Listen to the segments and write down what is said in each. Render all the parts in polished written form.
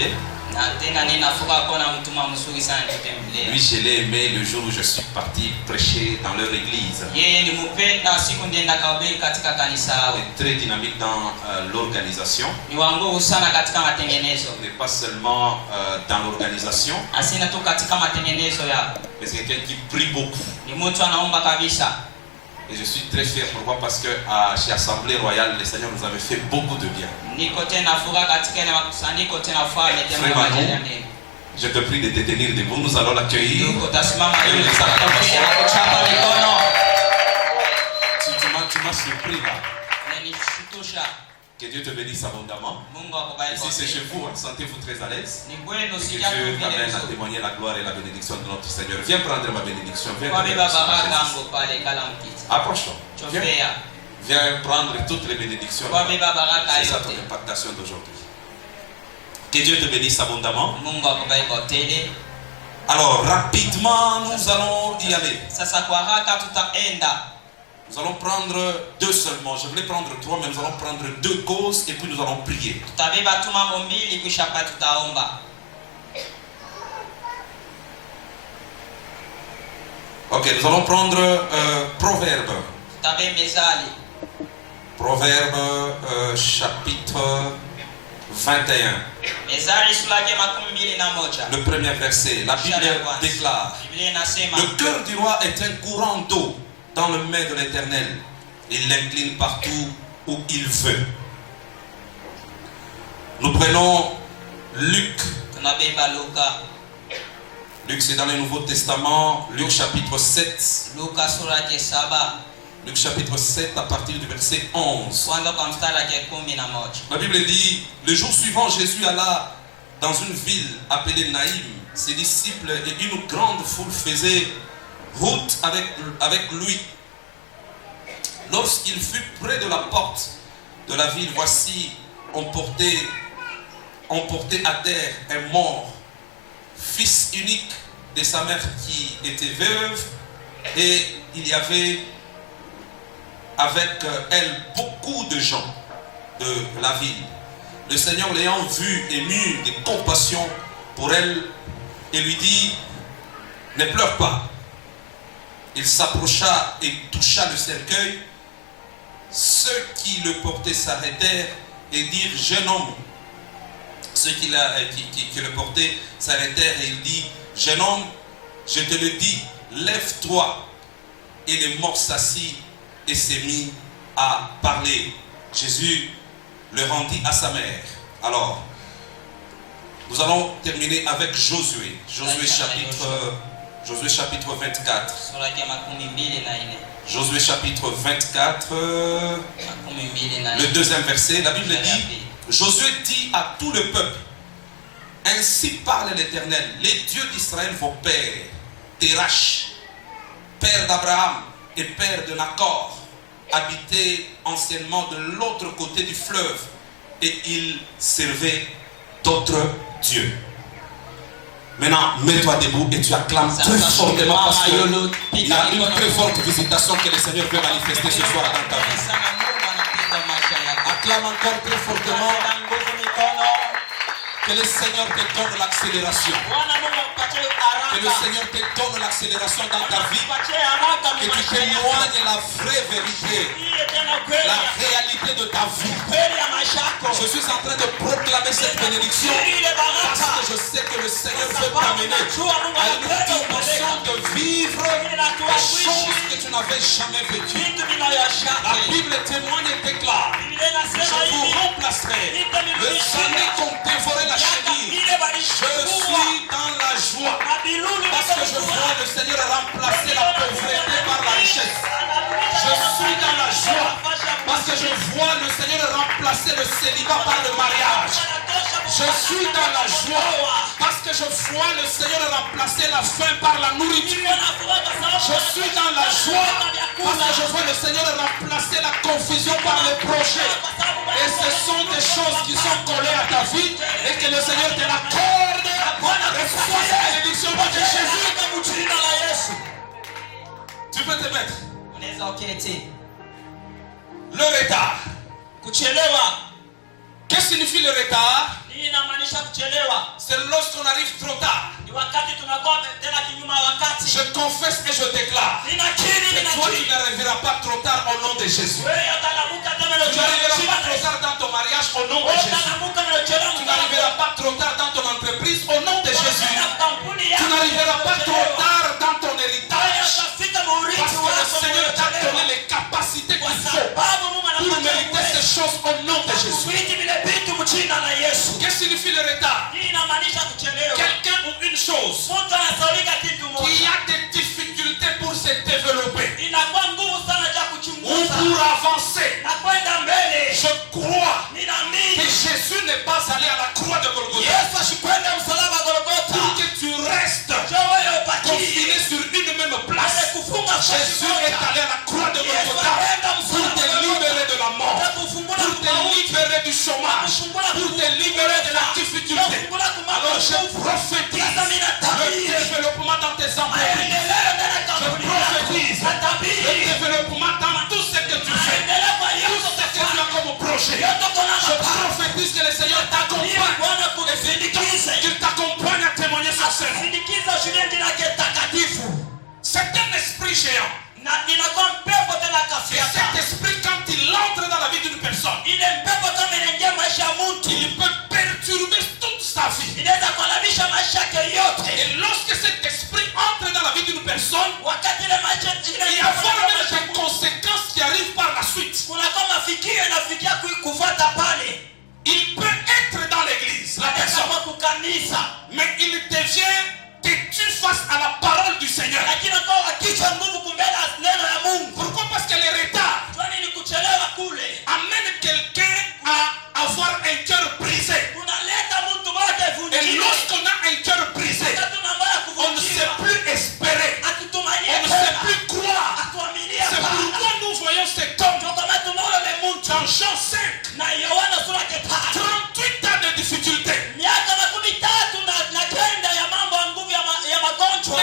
particulier. Lui, je l'ai aimé le jour où je suis parti prêcher dans leur église. Il est très dynamique dans l'organisation. Il n'est pas seulement dans l'organisation, mais c'est quelqu'un qui prie beaucoup. Et je suis très fier. Pourquoi? Parce que chez Assemblée Royale, le Seigneur nous avait fait beaucoup de bien. Je te prie de te tenir debout. Nous allons l'accueillir. Tu m'as surpris là. Que Dieu te bénisse abondamment. Ici c'est chez vous, sentez-vous très à l'aise. Et que Dieu t'amène à témoigner la gloire et la bénédiction de notre Seigneur. Viens prendre ma bénédiction. Approche-toi. Viens prendre toutes les bénédictions. C'est ça ton impactation d'aujourd'hui. Que Dieu te bénisse abondamment. Alors rapidement nous allons y aller. Nous allons prendre 2 seulement. Je voulais prendre 3, mais nous allons prendre 2 causes et puis nous allons prier. Ok, nous allons prendre Proverbe. Proverbe chapitre 21. Le premier verset. La Bible déclare: le cœur du roi est un courant d'eau dans le main de l'Éternel. Il l'incline partout où il veut. Nous prenons Luc. Luc, c'est dans le Nouveau Testament. Luc chapitre 7. Luc chapitre 7 à partir du verset 11. La Bible dit: le jour suivant, Jésus alla dans une ville appelée Naïm. Ses disciples et une grande foule faisaient route avec lui. Lorsqu'il fut près de la porte de la ville, voici, on portait à terre un mort, fils unique de sa mère qui était veuve, et il y avait avec elle beaucoup de gens de la ville. Le Seigneur l'ayant vue, ému de compassion pour elle, et lui dit: ne pleure pas. Il s'approcha et toucha le cercueil. Ceux qui le portaient s'arrêtèrent et dirent: jeune homme. Ceux qui le portaient s'arrêtèrent et il dit: jeune homme, je te le dis, lève-toi. Et le mort s'assit et s'est mis à parler. Jésus le rendit à sa mère. Alors, nous allons terminer avec Josué. Josué chapitre 24. Josué chapitre 24, le 2e verset. La Bible dit: Josué dit à tout le peuple: ainsi parle l'Éternel, les dieux d'Israël, vos pères, Terach, père d'Abraham et père de Nacor, habitaient anciennement de l'autre côté du fleuve, et ils servaient d'autres dieux. Maintenant, mets-toi debout et tu acclames très fortement, parce qu'il y a une très forte visitation que le Seigneur veut manifester ce soir dans ta vie. Acclame encore très fortement. Que le Seigneur te donne l'accélération. Que le Seigneur te donne l'accélération dans ta vie. Que tu t'éloignes la vraie vérité, la réalité de ta vie. Je suis en train de proclamer cette bénédiction parce que je sais que le Seigneur veut t'amener à une dimension de vivre des choses que tu n'avais jamais vécues. La Bible témoigne et déclare: je vous remplacerai les années qu'on dévorait la chenille. Je suis dans la joie parce que je vois le Seigneur remplacer la pauvreté par la richesse. Je suis dans la joie parce que je vois le Seigneur remplacer le célibat par le mariage. Je suis dans la joie parce que je vois le Seigneur remplacer la faim par la nourriture. Je suis dans la joie parce que je vois le Seigneur remplacer la confusion par le projet. Et ce sont des choses qui sont collées à ta vie et que le Seigneur te l'accorde. Reçois cette bénédiction de Jésus. Tu peux te mettre. L'heure est tard. Que Qu'est-ce que signifie le retard? Hii inamaanisha kuchelewa. C'est lorsqu'on arrive trop tard. Ni wakati tunakuwa tena kinyume wakati. Je confesse et je déclare. Et toi, tu n'arriveras pas trop tard au nom de Jésus. Tu n'arriveras pas trop tard dans ton mariage au nom de Jésus. Tu n'arriveras pas trop tard dans ton entreprise au nom de Jésus. Tu n'arriveras pas trop tard dans ton héritage. Parce que le Seigneur t'a donné les capacités qu'il faut pour mériter ces choses au nom de Jésus. Qu'est-ce que signifie le retard? Quelqu'un ou une chose qui a des difficultés pour se développer ou pour avancer. Je crois que Jésus n'est pas allé à la croix de Golgotha pour que tu restes confiné sur une même place. Jésus est allé à la croix de Golgotha pour te libérer de la mort, pour te libérer du chômage, pour te libérer de la difficulté. Alors je prophétise le développement dans tes entreprises. Je prophétise le développement dans tout ce que tu fais, tout ce que tu as comme projet. Je prophétise que le Seigneur t'accompagne et qu'il t'accompagne à témoigner sur scène. C'est un esprit géant. Et cet esprit, quand il entre dans la vie d'une personne, il peut perturber toute sa vie. Et lorsque cet esprit entre dans la vie d'une personne, il y a vraiment des conséquences qui arrivent par la suite. Il peut être dans l'église, la personne, mais il devient têtu face à la parole du Seigneur. Pourquoi? Parce que le retard amène quelqu'un à avoir un cœur brisé. Et lorsqu'on a un cœur brisé, on ne sait plus espérer, on ne sait plus croire. C'est pourquoi nous voyons cet homme dans Jean 5, 38 ans de difficultés. Mais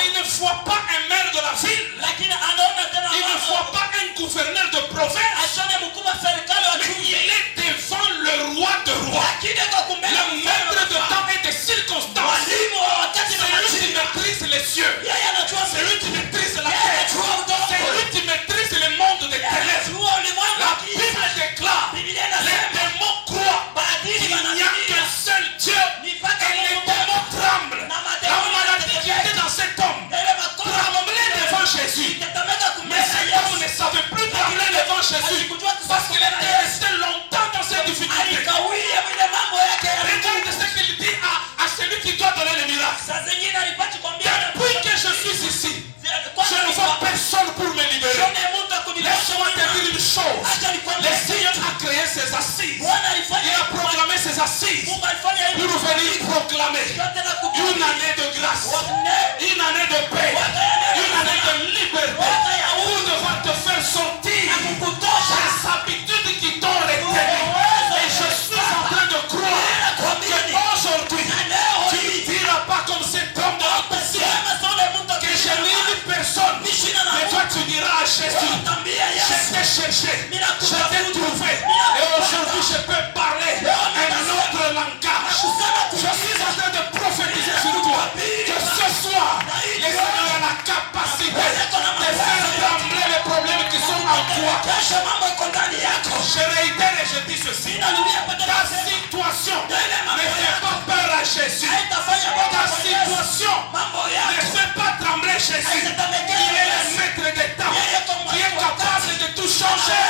il ne voit pas un maire de la ville, il ne voit pas un gouverneur de province, mais il est devant le roi de rois, le maître de temps et des circonstances. C'est lui qui maîtrise les cieux, c'est lui qui maîtrise la terre, c'est lui qui maîtrise le monde des ténèbres. La Bible déclare, les démons croient qu'il n'y a qu'un seul Dieu et les démons tremblent. La maladie qui était dans cet homme tremblait devant Jésus, mais cet homme ne savait plus trembler devant Jésus parce qu'il était resté longtemps dans ses difficultés. Regarde ce qu'il dit à celui qui doit donner le miracle. Depuis que je suis ici, je ne vois personne pour me libérer. Laisse-moi te dire une chose. Le Seigneur a créé ses assises. Il a proclamé ses assises pour venir proclamer une année de grâce, une année de paix, une année de liberté, pour devoir te faire sortir des habitudes qui t'ont retenu. Et je suis en train de croire qu'aujourd'hui, tu ne diras pas comme cet homme de la piscine que je n'ai une personne, mais toi tu diras à Jésus, je t'ai cherché, je t'ai trouvé, et aujourd'hui je peux parler un autre langage. Je suis en train de prophétiser sur toi que ce soir, le Seigneur a la capacité de faire trembler les problèmes qui sont en toi. Je réitère et je dis ceci. Ta situation ne fait pas peur à Jésus. Ta situation ne fait pas trembler Jésus. Il est le maître des temps, qui est capable de tout changer.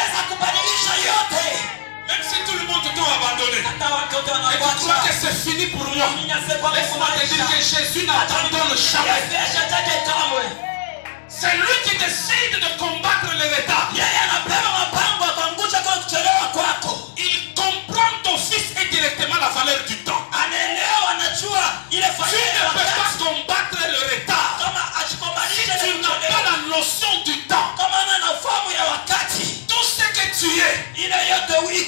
Même si tout le monde t'a abandonné et tu crois que c'est fini pour moi, laisse-moi te dire que Jésus n'abandonne jamais. C'est lui qui décide de combattre le retard. Il comprend d'office et directement la valeur du temps. Tu ne peux pas combattre le retard si tu n'as pas la notion du temps. Tout ce que tu es,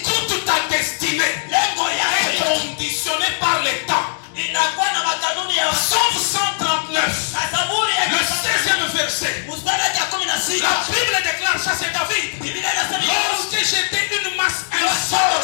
toute ta destinée est conditionnée par le temps. Psaume 139, le 16e verset. La Bible déclare, ça c'est David. Lorsque j'étais une masse informe,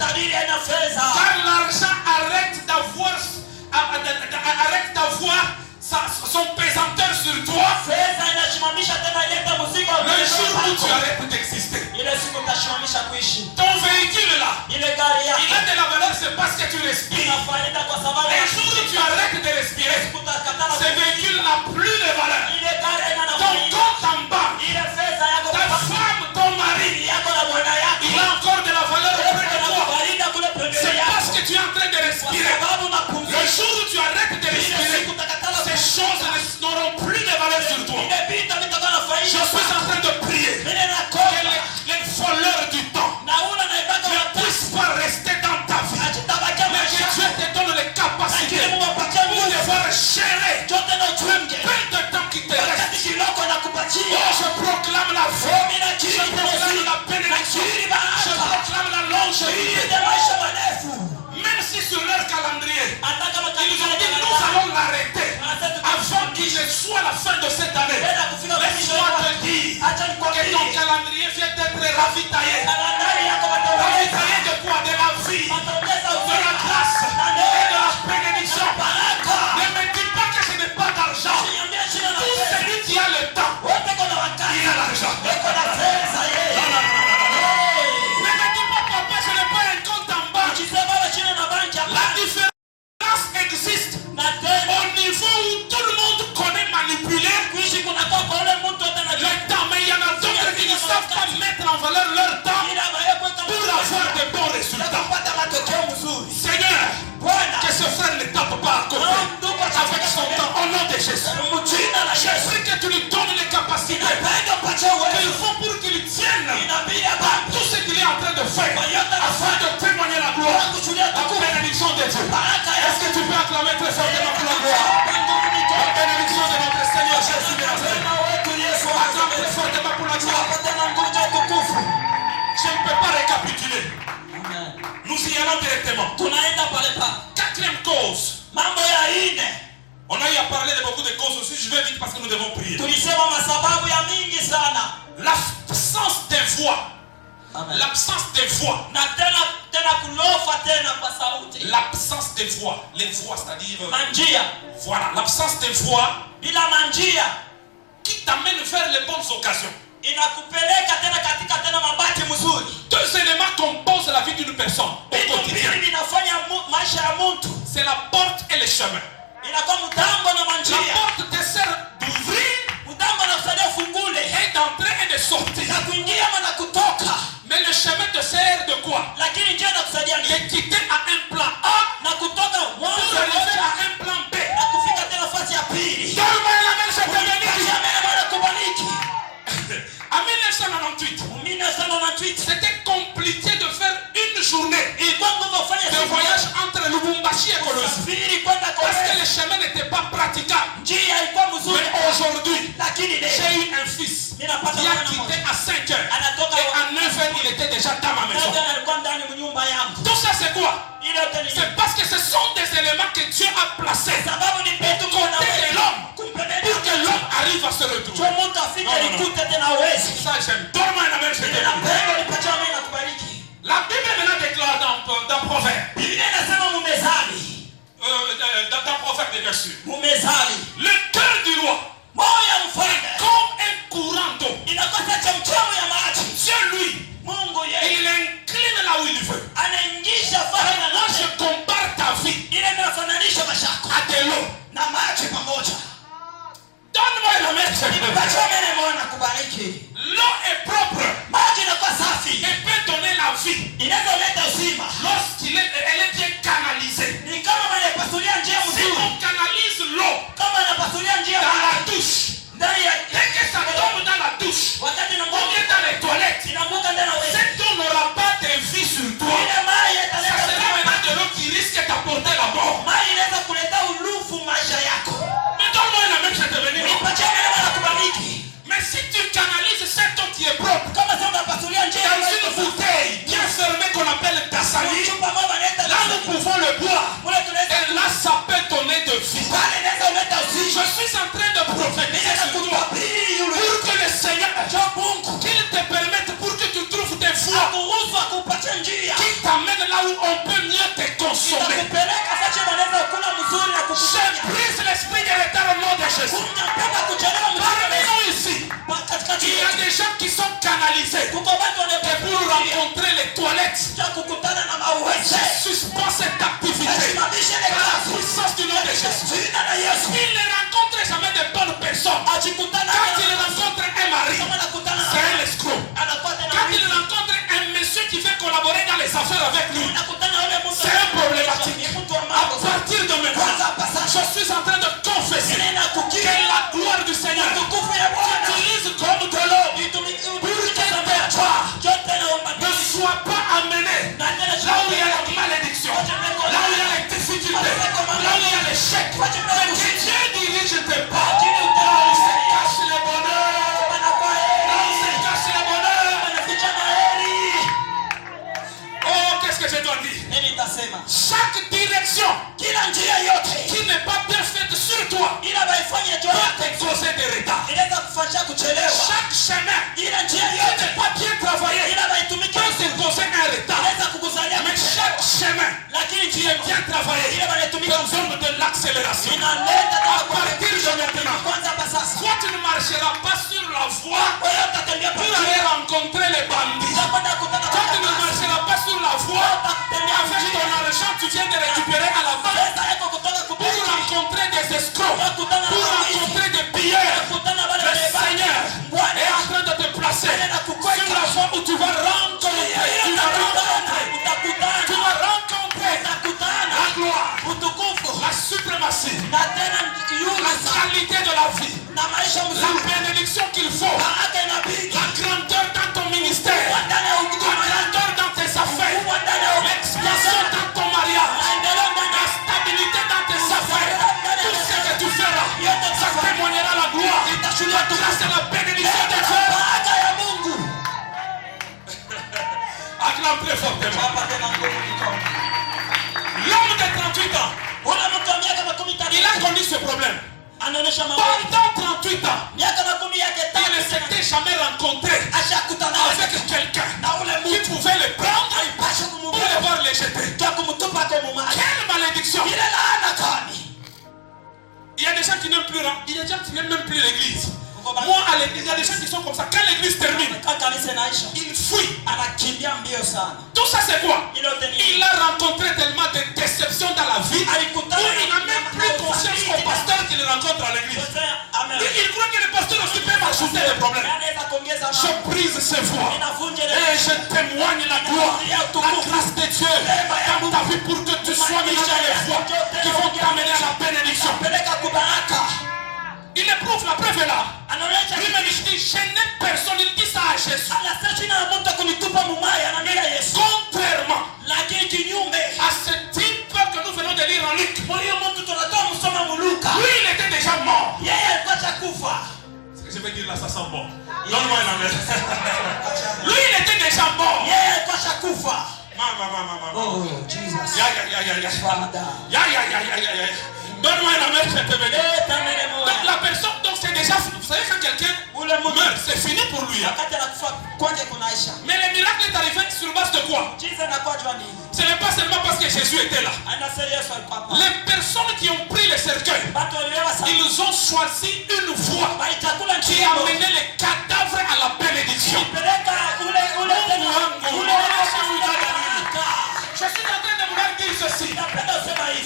Utabiri haina fedha. Car l'argent arrête d'avoir son pesanteur sur toi. Fedha inasimamisha tena ileta mzigo. Le jour où tu arrêtes d'exister. Ile siku utasimamisha kuishi. Ton véhicule là, Ile gari yako. il a de la valeur, c'est parce que tu respires. Ina faida kwa sababu Le jour où tu arrêtes de respirer, utakatana. ce véhicule n'a plus de valeur. Ile gari haina Ton faida. compte en bas, Ile fedha yako ta femme, ton mari, yako na bwana yako. il a encore de la valeur auprès de toi. Faida kule pembeni C'est yako. parce que tu es en train de respirer. Sababu unapumzika. Le jour où tu arrêtes de respirer, ces choses n'auront plus de valeur sur toi. Ile vita vitakuwa na faida. Je suis en train de prier Ile na que kosa. les voleurs du temps Na una na ibaka ne puissent pas rester dans ta vie, achitabakia mais que Dieu te donne les capacités Lakini Mungu apatie pour nguvu. devoir gérer Chote na uchunge. peu de temps qui te reste. Wakati kiloko na Oh, kupatia. je proclame la vie, je proclame la bénédiction, je proclame la longévité. Ile maisha marefu. Même si sur leur calendrier, Hata kama ils nous ont dit nous allons l'arrêter avant qu'il ne soit la fin de cette année. Laisse-moi te dire que ton calendrier vient d'être ravitaillé. Ravitaillé de quoi? De la vie, de la grâce et de la bénédiction. Ne me dis pas que ce n'est pas d'argent. Tout celui qui a le temps, il a l'argent. Ne me dis pas, papa, ce n'est pas un compte en banque. La différence existe au niveau où tout le monde connaît manipuler le temps, mais il y en a d'autres qui ne savent pas mettre en valeur leur temps pour avoir de bons résultats. Seigneur, que ce frère ne tape pas à côté avec son temps au nom de Jésus. Je prie que tu lui donnes les capacités qu'il faut pour qu'il tienne tout ce qu'il est en train de faire afin de témoigner la gloire, la bénédiction de Dieu. Est-ce que tu peux acclamer très fortement pour la gloire? La bénédiction de notre Seigneur Jésus de Nazareth. Acclame très fortement pour la gloire. Je ne peux pas récapituler. Nous y allons directement. Quatrième cause. On a eu à parler de beaucoup de causes aussi. Je vais vite parce que nous devons prier. L'absence de voix. L'absence de voix. L'absence de voix. Les voix, c'est-à-dire. Voilà, l'absence de voix qui t'amène vers les bonnes occasions. Deux éléments composent la vie d'une personne au quotidien. C'est la porte et le chemin. La porte te sert d'ouvrir et d'entrer et de sortir. Mais le chemin te sert de quoi? De quitter à un plan A pour arriver à un plan B. Donne-moi la main, je peux bénir. En 1998, c'était compliqué de faire une journée de voyage entre Lubumbashi et Kolwezi parce que le chemin n'était pas praticable. Mais aujourd'hui, j'ai eu un fils qui a quitté à 5 heures et à 9 heures il était déjà dans ma maison. Tout ça c'est quoi? C'est parce que ce sont des éléments que Dieu a placés au côté de l'homme pour que l'homme arrive à se retrouver. Ça j'aime. Donne-moi la main, je te La Bible maintenant déclare dans Proverbe. Dans Proverbe bien sûr. Le cœur du roi est comme un courant d'eau. Dieu lui, il incline là où il veut. Moi je compare ta vie à de l'eau. Donne-moi la main, je te L'eau est propre et peut donner la vie lorsqu'elle est bien canalisée. Si on canalise l'eau dans la douche, dès que ça tombe dans la douche ou bien dans les toilettes, cette eau n'aura pas de vie sur toi. Ça sera maintenant de l'eau qui risque d'apporter la mort. Mais donne-moi la main, je te bénis. Mais si tu canalises cette eau qui est propre dans une bouteille bien fermée qu'on appelle tassali, là nous pouvons le boire. Et là ça peut donner de vie. Je suis en train de prophétiser sur toi pour que le Seigneur qu'il te permette pour que tu trouves des voies qui t'amènent là on peut mieux te consommer. Je brise l'esprit de retard au nom de Jésus. Parmi nous ici, il y a des gens qui sont canalisés. Et pour rencontrer les toilettes, je suspends cette activité. Par la puissance du nom de Jésus. Il ne rencontre jamais de bonnes personnes. Quand il rencontre un mari, c'est un escroc. Quand il rencontre un monsieur qui veut collaborer dans les affaires avec lui, c'est un problématique. À partir de maintenant, je suis en train de confesser que la gloire du Seigneur utilise comme de l'eau pour que tes toi ne sois pas amené là où il y a la malédiction, là où il y a les difficultés, là où il y a l'échec. Mais que Dieu dirige tes pas. Là où se cache le bonheur. Là où se cache le bonheur. Oh, qu'est-ce que je dois dire? Chaque direction qui n'est pas bien faite sur toi va te causer des retards. Chaque chemin qui n'est pas bien travaillé peut te causer un retard. Mais chaque chemin qui est bien travaillé te donne de l'accélération. À partir de maintenant, toi tu ne marcheras pas sur la voie pour aller rencontrer les bandits. Toi tu ne marcheras pas sur la voie avec ton argent tu viens de récupérer à la banque pour rencontrer des escrocs, pour rencontrer des pilleurs. Le Seigneur est en train de te placer sur la voie où tu vas rencontrer la gloire, la suprématie, la qualité de la vie, la bénédiction qu'il faut, la grandeur dans ton ministère, la grandeur dans tes affaires, l'expansion dans ton mariage, la stabilité dans tes affaires. Tout ce que tu feras, ça témoignera la gloire, la grâce et la bénédiction de Dieu. Acclame très fortement. L'homme de 38 ans, il a connu ce problème. Pendant 38 ans, il ne s'était jamais rencontré avec quelqu'un qui pouvait le prendre pour devoir le jeter. Quelle malédiction! Il y a des gens qui n'aiment plus, il y a des gens qui n'aiment même plus l'église. Moi, à l'église, il y a des gens qui sont comme ça. Quand l'église termine, ils fuient. Tout ça, c'est quoi? Il a rencontré tellement de déceptions dans la vie. Il n'a même plus confiance au pasteur qu'il rencontre à l'église. Il croit que le pasteur aussi peut ajouter des problèmes. Je brise ces voies et je témoigne la gloire, la grâce de Dieu dans ta vie pour que tu sois mis dans les voies qui vont t'amener à la bénédiction. Il éprouve, la preuve est là. Lui-même il dit, je n'ai personne, il dit ça à Jésus. Contrairement à ce type que nous venons de lire en Luc. Lui il était déjà mort. Ce que je vais dire là, ça sent bon. Donne-moi un amen. Lui il était déjà mort. Oh, Jesus. Donne-moi un amen, je te bénis. Donc la personne, donc c'est déjà, vous savez quand quelqu'un meurt, c'est fini pour lui. Mais le miracle est arrivé sur base de quoi? Ce n'est pas seulement parce que Jésus était là. Les personnes qui ont pris le cercueil, ils ont choisi une voie qui a mené les cadavres à la bénédiction. Je suis en train de vouloir dire ceci.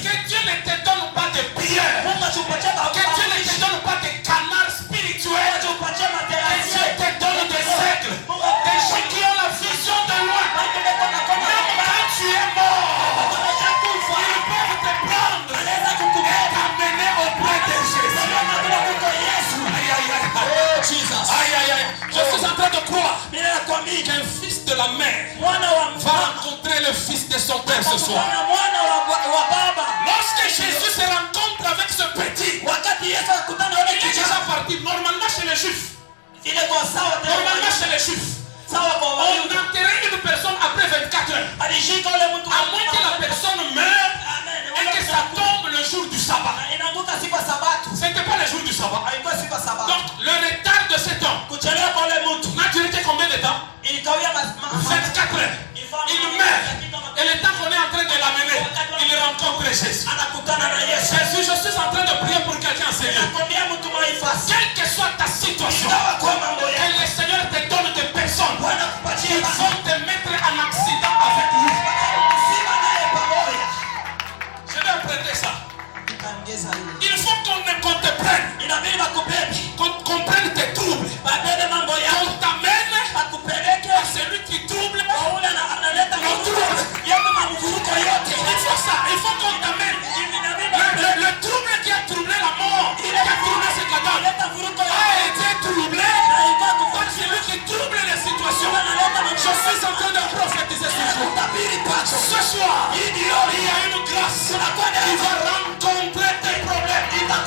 Que Dieu ne te donne pas de pierres. Que Dieu ne te donne pas de canards spirituels. Que Dieu te donne des aigles. Des gens qui ont la vision de loin. Même quand tu es mort, ils peuvent te prendre et t'amener auprès de Jésus. Aïe, aïe, aïe. Je suis en train de croire qu'un fils de la mère va rencontrer le fils de son père ce soir. Lorsque Jésus se rencontre avec ce petit, il est déjà parti. Normalement chez les Juifs, on enterrait une personne après 24 heures. À moins que la personne meure et que ça tombe le jour du sabbat. Ce n'était pas le jour du sabbat. Donc le retard de cet homme n'a duré combien de temps? 24 heures. Il meurt. Et le temps qu'on est en train soir, il y a une grâce qui va rencontrer tes problèmes. Il y a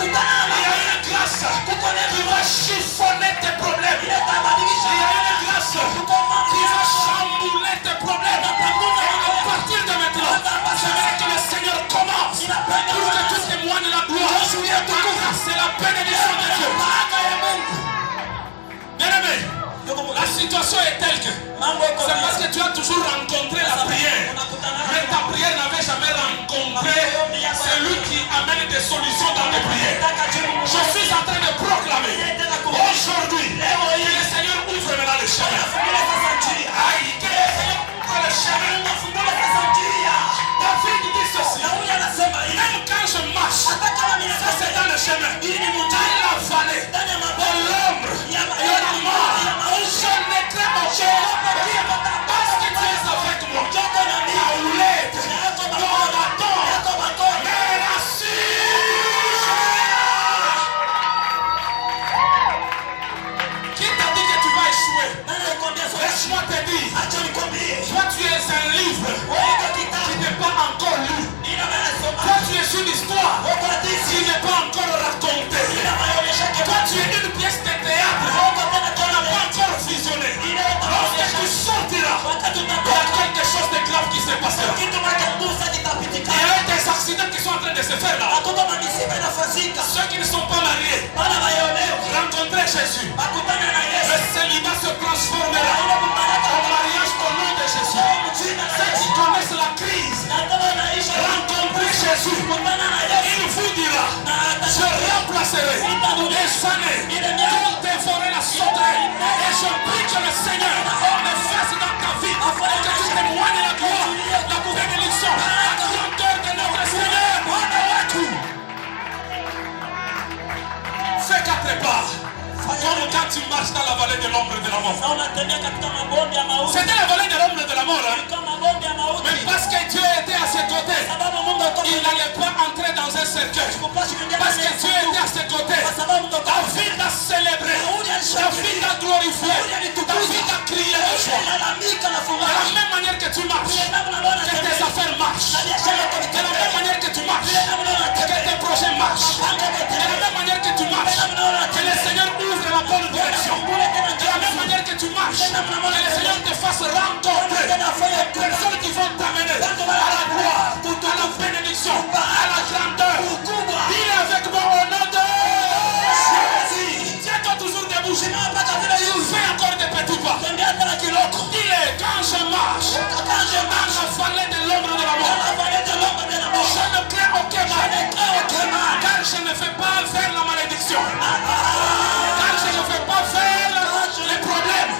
une grâce qui va chiffonner tes problèmes. Il y a une grâce qui va chambouler tes problèmes. À partir de maintenant, c'est vrai que le Seigneur commence pour que tu témoignes la gloire. C'est la bénédiction de Dieu. Bien-aimé, la situation est telle que c'est parce que tu as toujours rencontré la prière. Mais ta prière n'avait jamais rencontré celui qui amène des solutions dans tes prières. Je suis en train de proclamer aujourd'hui que le Seigneur ouvre maintenant le chemin. Aïe, que le Seigneur ouvre le chemin. David dit ceci. Même quand je marche, ça c'est dans le chemin. Dans la vallée, dans l'ombre, et la mort, je ne crains aucun. Parce que tu es avec moi. Ta houlette, ton bâton, me rassure. Qui t'a dit que tu vas échouer? Laisse-moi te dire. Toi tu es un livre qui n'est pas encore lu. Toi tu es une histoire qui n'est pas encore racontée. Toi tu es une pièce de théâtre qu'on n'a pas encore visionnée. Lorsque tu sortiras, il y a quelque chose de grave qui se passera. Il y a des accidents qui sont en train de se faire là. Ceux qui ne sont pas mariés, rencontrez Jésus. Le célibat se transformera en mariage au nom de Jésus. Ceux qui connaissent la crise, rencontrez Jésus. Il vous dira, je remplacerai les années dont dévorer la sauterelle. Et je prie que le Seigneur me fasse dans ta vie et que tu témoignes la gloire, la bénédiction, la grandeur de notre Seigneur. Fais 4 pas. Comme quand tu marches dans la vallée de l'ombre de la mort. C'était la vallée de l'ombre de la mort. Hein? Mais parce que Dieu était à ses côtés, il n'allait pas entrer dans un cercueil. Parce que Dieu était à ses côtés. David a célébré. David a glorifié. David a crié de joie. De la même manière que tu marches, que tes affaires marchent. De la même manière que tu marches, que tes projets marchent. De la même manière que tu marches, que le Seigneur ouvre la bonne direction. De la même manière que tu marches, que le Seigneur te fasse rencontrer les personnes qui vont t'amener à la gloire, à la bénédiction, à la grandeur. Dis avec moi au nom de Jésus. Tiens-toi toujours debout. Fais encore des petits pas. Dis-le, quand je marche dans la vallée de l'ombre de la mort, je ne crains aucun mal, car je ne fais pas vers la malédiction. Car je ne fais pas vers les problèmes.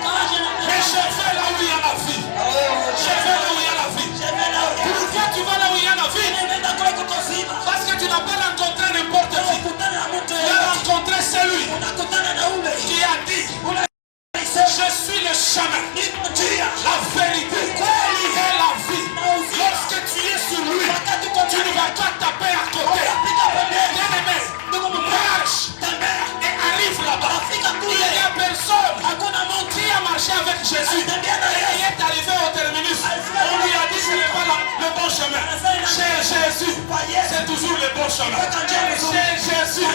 Mais je vais là où il y a la vie. Je vais là où il y a la vie. Pourquoi tu vas là où il y a la vie? Parce que tu n'as pas rencontré n'importe qui. Tu as rencontré celui qui a dit: je suis le chemin, la vérité et la vie. Lorsque tu es sur lui, tu ne vas pas taper à côté. Bien-aimé, marche et arrive là-bas. Il y a personne qui a marché avec Jésus et qui est arrivé au terminus. On lui a dit: ce n'est pas le bon chemin. Chez Jésus, c'est toujours le bon chemin. Chez Jésus,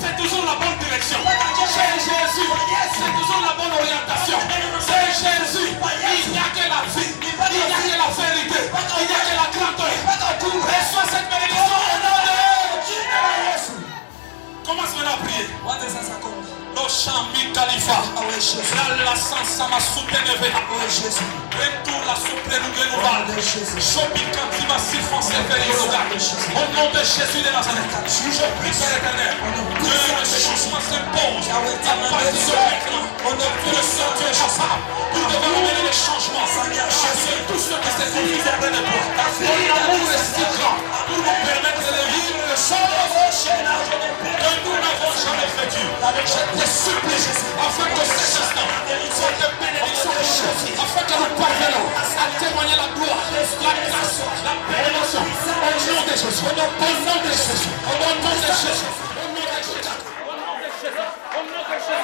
c'est toujours la bonne direction. Chez Jésus, c'est toujours la bonne orientation. Chez Jésus, il n'y a que la vie, il n'y a que la vérité, il n'y a que la grandeur. Reçois cette bénédiction au nom de Jésus. Commence maintenant à prier. Shami Khalifa, la Sansama Souteneve, retour la Soutenougenova, Shobi Kantima Sifonse Ferioga, au nom de Jésus de Nazareth, je prie Père éternel, que le changement s'impose à partir de maintenant, que le Saint-Dieu est capable pour devoir amener les changements chez tous ceux qui se disent après de toi. Ton amour est si grand pour nous permettre de vivre les choses que nous n'avons jamais vécues. Je te supplie, afin que cet instant soit de bénédiction, afin que nous parvenons à témoigner la gloire, la grâce, la bénédiction, au nom de Jésus, au nom de Jésus, au nom de Jésus, au nom de Jésus, au nom de Jésus, au nom de Jésus.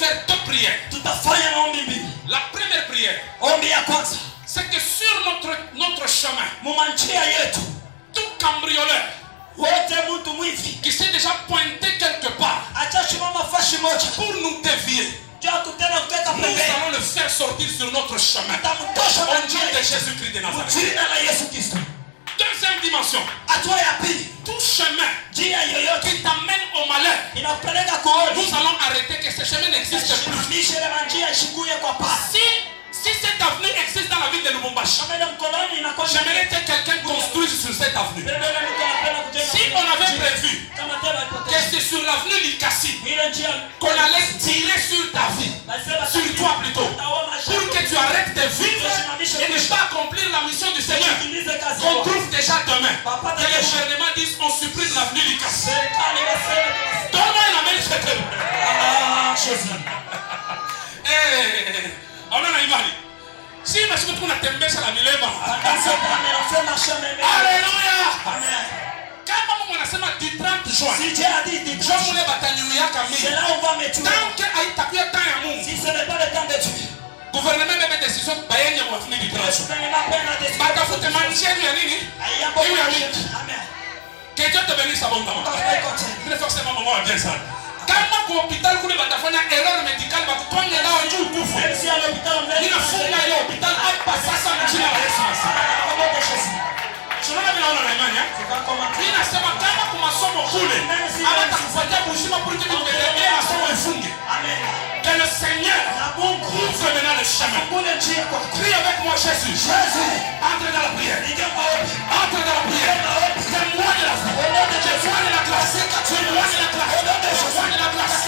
faire deux prières. tutafanya maombi mbili. La première prière, Ombi ya kwanza, c'est que sur notre chemin, mumanjia yetu tout cambrioleur wote mtu mwivi qui s'est déjà pointé quelque part achashimama fashi moja pour nous dévier, juu kutenda kuteka nous pembeni, allons le faire sortir sur notre chemin. tamtosha Au nom manjia de yetu Jésus-Christ de Nazareth. jina la Yesu Kristo. Deuxième dimension, Hatua ya pili, tout chemin njia yoyote qui t'amène au malheur, inapeleka kuoni, nous allons arrêter que ce chemin n'existe plus. simamishe ile manjia ishikuye kwa pasi. Si cette avenue existe dans la ville de Lubumbashi, Kama ile mkoloni inakuwa j'aimerais que quelqu'un construise sur cette avenue. Si on avait prévu que c'est sur l'avenue Likasi qu'on allait tirer sur ta vie, sur toi plutôt, pour que tu arrêtes de vivre et ne pas accomplir la mission du Seigneur, qu'on trouve déjà demain. Que le gouvernement dise on supprime l'avenue Likasi. Donne-moi une amène chez on a imani. Si masiku tunatembesha la milema. Alléluia. Kama Mungu anasema du 30 juin. Juin mule batanyuiaka mingi. Tant que haitakuwa temps ya Mungu. Gouvernement bebe décision bayenye mwafini du 30 juin. Batafute mancheri ya nini? Hiyo ya wiki. Que Dieu te bénisse abondamment. Très forcément maman a bien ça. Kama kwa hospitali kule batafanya erreur médicale bakutwanye dawa juu kufa. Ninafunga ile hospitali hapa sasa mjini wa Yesu Kristo. Tunaona bila ona na imani eh? Ninasema kama kwa masomo kule hawatakufuatia kushima pour que tu masomo ifunge. Amen. Que le Seigneur ouvre maintenant le chemin. Prie avec moi Jésus. Entre dans la prière. Entre dans la prière. Témoigne la foi. Témoigne la classe. Témoigne la classe. Témoigne la classe.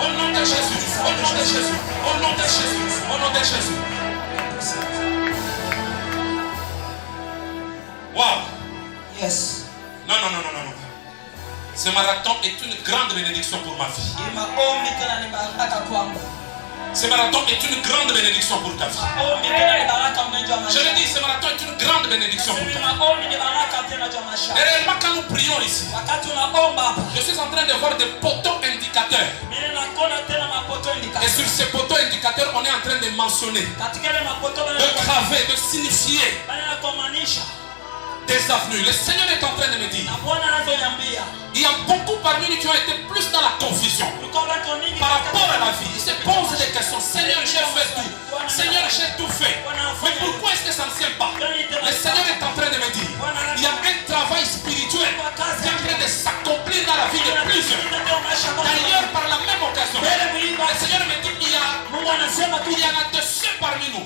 Au nom de Jésus, au nom de Jésus, au nom de Jésus, au nom de Jésus. Wow. Yes. Non. Ce marathon est une grande bénédiction pour ma vie. Ce marathon est une grande bénédiction pour ta vie. Je le dis, ce marathon est une grande bénédiction pour ta vie. Et réellement, quand nous prions ici, je suis en train de voir des poteaux indicateurs. Et sur ces poteaux indicateurs, on est en train de mentionner, de graver, de signifier des avenues. Le Seigneur est en train de me dire, il y a beaucoup parmi nous qui ont été plus dans la confusion par rapport à la vie. Ils se posent des questions. Seigneur, j'ai fait tout. Seigneur, j'ai tout fait. Mais pourquoi est-ce que ça ne tient pas? Le Seigneur est en train de me dire, il y a un travail spirituel qui est en train de s'accomplir dans la vie de plusieurs. D'ailleurs, par la même occasion, le Seigneur me dit, il y en a de ceux parmi nous,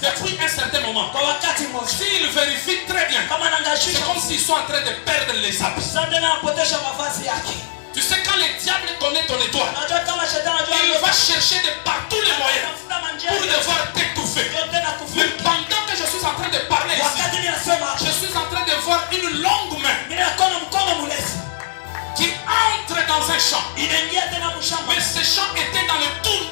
depuis un certain moment, s'ils vérifient très bien, c'est comme s'ils sont en train de perdre les habits. Tu sais, quand le diable connaît ton étoile, il va chercher de partout les moyens pour devoir t'étouffer. Mais pendant que je suis en train de parler ici, je suis en train de voir une longue main qui entre dans un champ. Mais ce champ était dans le tout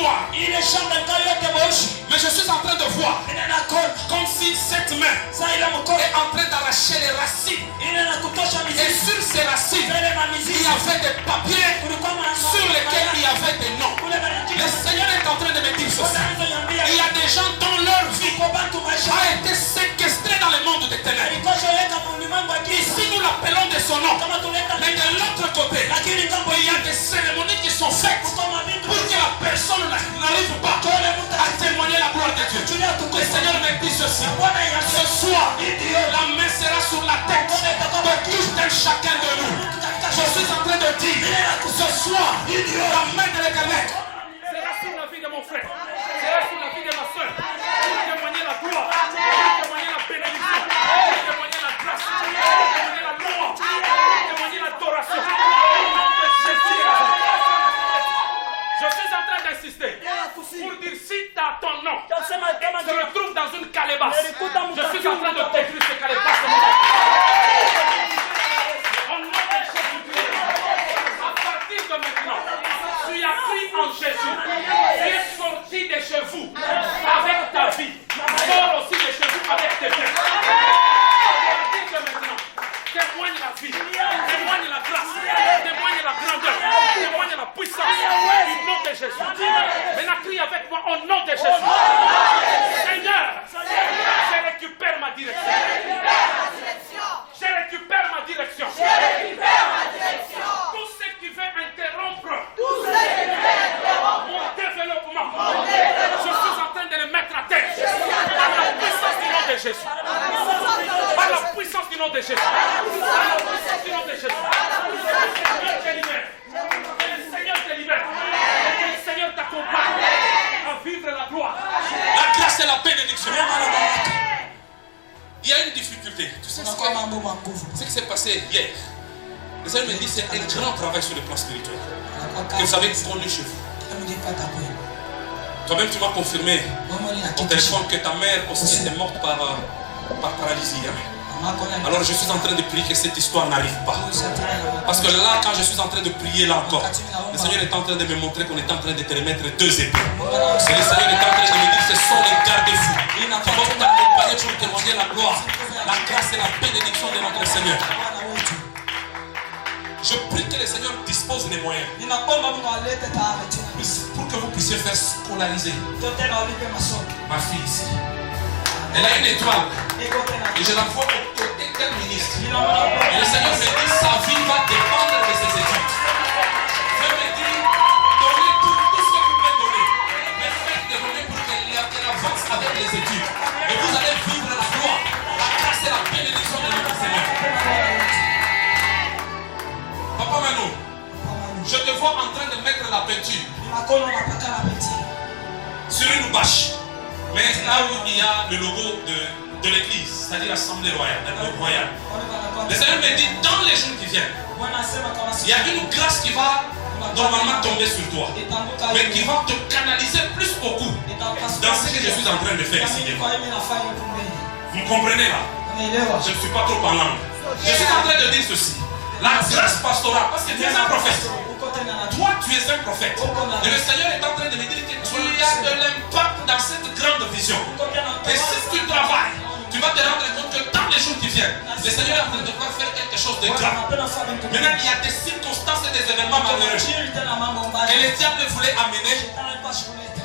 noir. Mais je suis en train de voir comme si cette main est en train d'arracher les racines. Et sur ces racines, il y avait des papiers sur lesquels il y avait des noms. Le Seigneur est en train de me dire ceci. Il y a des gens dans leur vie, son nom. Mais de l'autre côté, il y a des cérémonies qui sont faites pour que la personne n'arrive pas à témoigner la gloire de Dieu. Le Seigneur me dit ceci. Ce soir, la main sera sur la tête de tous et chacun de nous. Je suis en train de dire, ce soir, la main de l'Éternel sera sur la vie de mon frère, sera sur la vie de ma soeur, pour témoigner la gloire, pour témoigner la bénédiction, pour témoigner la grâce, pour témoigner la louange, pour témoigner l'adoration. Je suis en train d'insister pour dire si ton nom se retrouve dans une calebasse, je suis en train de détruire ce calebasse. Au nom de Jésus-Christ, à partir de maintenant, tu as pris en Jésus, tu es sorti de chez vous avec ta vie, sors aussi de chez vous avec tes biens. À partir de maintenant, témoigne la vie, témoigne la grâce, témoigne la grandeur, témoigne la puissance du nom de Jésus. Maintenant, crie avec moi au nom de Jésus. Seigneur, je récupère ma direction. Je récupère ma direction. Tout ce qui veut interrompre mon développement, je suis en train de le mettre à terre. Par la puissance du nom de Jésus. Par la puissance du nom de Jésus. Par la puissance du nom de Jésus. Le Seigneur te libère. Le Seigneur te libère. Et le Seigneur t'accompagne à vivre la gloire. La grâce et la bénédiction. Il y a une difficulté. Tu sais ce qui s'est passé hier. Le Seigneur me dit c'est un grand travail sur le plan spirituel que vous avez connu chez vous. Toi-même tu m'as confirmé au téléphone que ta mère aussi était morte par paralysie. Alors je suis en train de prier que cette histoire n'arrive pas. Parce que là, quand je suis en train de prier là encore, le Seigneur est en train de me montrer qu'on est en train de te remettre deux épées. Et le Seigneur est en train de me dire que ce sont les garde-fous qui vont t'accompagner pour témoigner la gloire, la grâce et la bénédiction de notre Seigneur. Je prie que le Seigneur dispose des moyens pour que vous puissiez faire scolariser ma fille ici. Elle a une étoile et je la vois au côté d'un ministre. Et le Seigneur me dit sa vie va dépendre de ses études. Je me dis, donnez tout ce que vous pouvez donner. Mais faites de donner pour qu'elle avance avec les études. Et vous allez vivre la gloire, la grâce et la bénédiction de notre Seigneur. Papa Mano, je te vois en train de mettre la peinture sur une bâche. Mais là où il y a le logo de l'église, c'est-à-dire l'Assemblée royale. Le Seigneur me dit, dans les jours qui viennent, il y a une grâce qui va normalement tomber sur toi, mais qui va te canaliser plus beaucoup dans ce que je suis en train de faire ici. Vous me comprenez là? Je ne suis pas trop en langue. Je suis en train de dire ceci. La grâce pastorale, parce que tu es un prophète. Toi, tu es un prophète. Et le Seigneur est en train de me dire que tu as de l'impact dans cette grande vision. Et si tu travailles, tu vas te rendre compte que dans les jours qui viennent, le Seigneur est en train de faire quelque chose de grave. Maintenant, il y a des circonstances et des événements malheureux que le diable voulait amener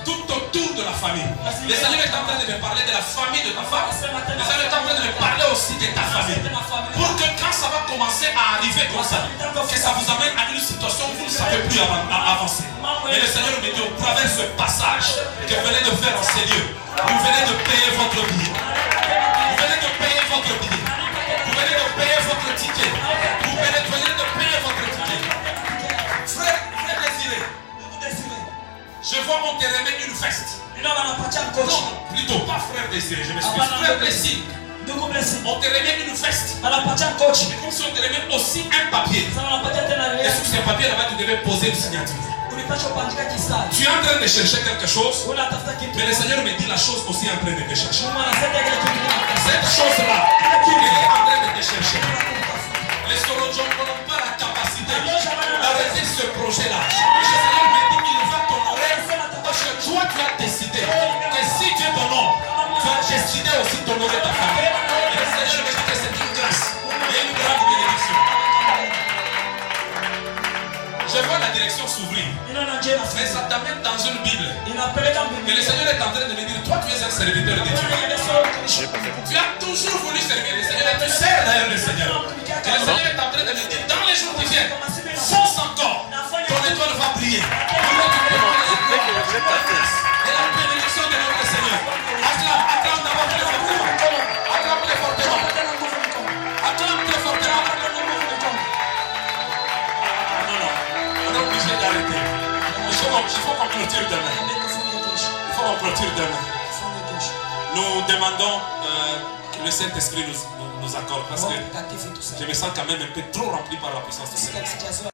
tout autour de la famille. Le Seigneur est en train de me parler de la famille de ta femme. Le Seigneur est en train de me parler aussi de ta famille. Pour que quand ça va commencer à arriver comme ça, que ça vous amène à une situation où vous ne savez plus avancer. Et le Seigneur me dit au travers de ce passage que vous venez de faire en ces lieux, vous venez de payer votre billet. Vous venez de payer votre billet. Vous venez de payer votre ticket. Vous venez de payer votre ticket. Frère Désiré, je vois on te remet une veste. Non, plutôt pas frère Désiré, je m'excuse. Frère Blessing. On te remet une veste. C'est comme si on te remet aussi un papier. Et sur ce papier là-bas, tu devais poser une signature. Tu es en train de chercher quelque chose, mais le Seigneur me dit la chose aussi en train de te chercher. Cette chose-là, il est en train de te chercher. Les Sorodjons n'ont pas la capacité d'arrêter ce projet-là. Le Seigneur me dit qu'il va t'honorer parce que toi, tu as décidé que si Dieu t'honore, tu as décidé aussi d'honorer ta famille. Et le Seigneur me dit que c'est une grâce et une grande bénédiction. Je vois la direction s'ouvrir. Mais ça t'amène dans une Bible. Et le Seigneur est en train de me dire, toi tu es un serviteur de Dieu. Tu as toujours voulu servir le Seigneur. Et tu sers d'ailleurs le Seigneur. Et le Seigneur est en train de l'Éternel dit, dans les jours qui viennent, fonce encore, ton étoile va briller. Et la bénédiction de notre Seigneur. Acclame d'abord très fortement. Acclame très fortement. Acclame très fortement. Non, on est obligé d'arrêter. Il faut qu'on clôture demain. Il faut qu'on clôture demain. Nous demandons que le Saint-Esprit nous accorde parce que je me sens quand même un peu trop rempli par la puissance du Seigneur.